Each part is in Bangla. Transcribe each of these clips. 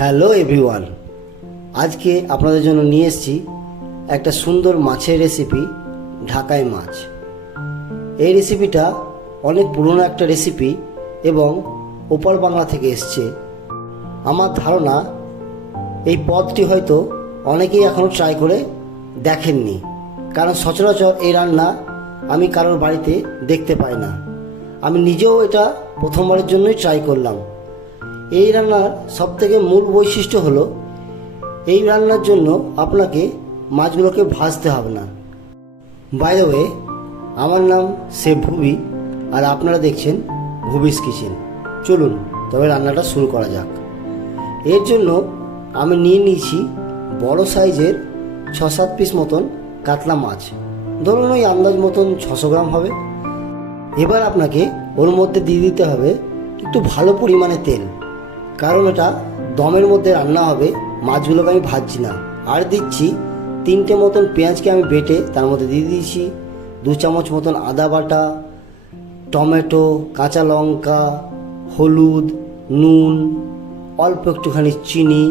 হ্যালো এভরিওয়ান, আজকে আপনাদের জন্য নিয়ে এসেছি একটা সুন্দর মাছের রেসিপি, ঢাকাই মাছ। এই রেসিপিটা অনেক পুরনো একটা রেসিপি এবং ওপার বাংলা থেকে এসছে। আমার ধারণা এই পদটি হয়তো অনেকেই এখনও ট্রাই করে দেখেননি, কারণ সচরাচর এই রান্না আমি কারোর বাড়িতে দেখতে পাই না। আমি নিজেও এটা প্রথমবারের জন্যই ট্রাই করলাম। এই রান্নার সবথেকে মূল বৈশিষ্ট্য হলো এই রান্নার জন্য আপনাকে মাছগুলোকে ভাজতে হবে না। বাই দ্য ওয়ে, আমার নাম শেফ ভুবি আর আপনারা দেখছেন ভুবিস কিচেন। চলুন তবে রান্নাটা শুরু করা যাক। এর জন্য আমি নিয়ে নিয়েছি বড় সাইজের 6-7 পিস মতন কাতলা মাছ। ধরুন ওই আন্দাজ মতন 600 গ্রাম হবে। এবার আপনাকে ওর মধ্যে দিয়ে দিতে হবে একটু ভালো পরিমাণে তেল, কারণ এটা দমের মধ্যে রান্না হবে, মাছগুলোকে আমি ভাজছি না। আর দিচ্ছি 3টে মতন পেঁয়াজকে আমি বেটে তার মধ্যে দিয়ে দিয়েছি, 2 চামচ মতন আদা বাটা, টমেটো, কাঁচা লঙ্কা, হলুদ, নুন, অল্প একটুখানি চিনি,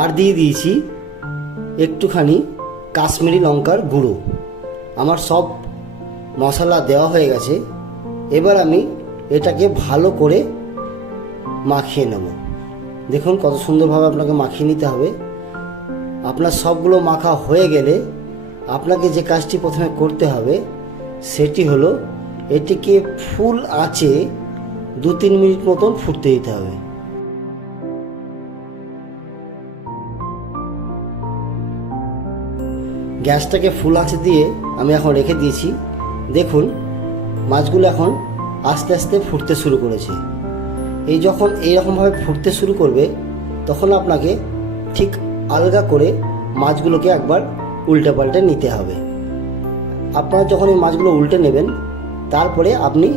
আর দিয়ে দিয়েছি একটুখানি কাশ্মীরি লঙ্কার গুঁড়ো। আমার সব মশলা দেওয়া হয়ে গেছে। এবার আমি এটাকে ভালো করে মাখিয়ে নেব। দেখুন কত সুন্দরভাবে আপনাকে মাখিয়ে নিতে হবে। আপনার সবগুলো মাখা হয়ে গেলে আপনাকে যে কাজটি প্রথমে করতে হবে সেটি হলো এটিকে ফুল আঁচে 2-3 মিনিট মতন ফুটতে দিতে হবে। গ্যাসটাকে ফুল আঁচে দিয়ে আমি এখন রেখে দিয়েছি। দেখুন মাছগুলো এখন আস্তে আস্তে ফুটতে শুরু করেছে। এই যখন এইরকমভাবে ফুটতে শুরু করবে তখন আপনাকে ঠিক আলগা করে মাছগুলোকে একবার উল্টে পাল্টে নিতে হবে। আপনারা যখন এই মাছগুলো উল্টে নেবেন তারপরে আপনি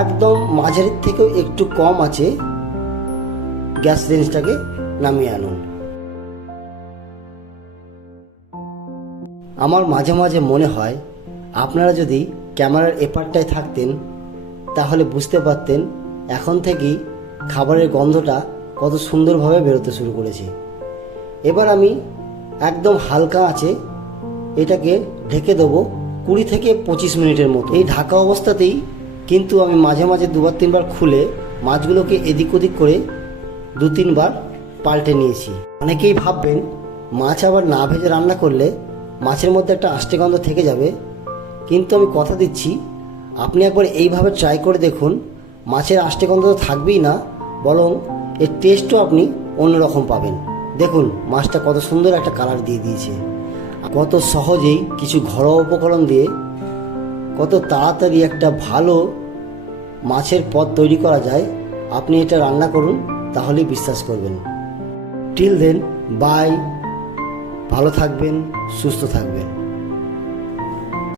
একদম মাঝের থেকেও একটু কম আছে গ্যাস রেঞ্জটাকে নামিয়ে আনুন। আমার মাঝে মাঝে মনে হয় আপনারা যদি ক্যামেরার এপারটায় থাকতেন তাহলে বুঝতে পারতেন এখন থেকেই খাবারের গন্ধটা কত সুন্দরভাবে বেরোতে শুরু করেছে। এবার আমি একদম হালকা আঁচে এটাকে ঢেকে দেবো 20 থেকে 25 মিনিটের মতো। এই ঢাকা অবস্থাতেই কিন্তু আমি মাঝে মাঝে 2-3 বার খুলে মাছগুলোকে এদিক ওদিক করে 2-3 বার পাল্টে নিয়েছি। অনেকেই ভাববেন মাছ আবার না ভেজে রান্না করলে মাছের মধ্যে একটা আষ্টে গন্ধ থেকে যাবে, কিন্তু আমি কথা দিচ্ছি আপনি একবার এইভাবে ট্রাই করে দেখুন। মাছের আষ্টে গন্ধ তো থাকবেই না, বরং এর টেস্টও আপনি অন্যরকম পাবেন। দেখুন মাছটা কত সুন্দর একটা কালার দিয়ে দিয়েছে। কত সহজেই কিছু ঘরোয়া উপকরণ দিয়ে কত তাড়াতাড়ি একটা ভালো মাছের পদ তৈরি করা যায়। আপনি এটা রান্না করুন, তাহলেই বিশ্বাস করবেন। Till then, bye. ভালো থাকবেন, সুস্থ থাকবেন।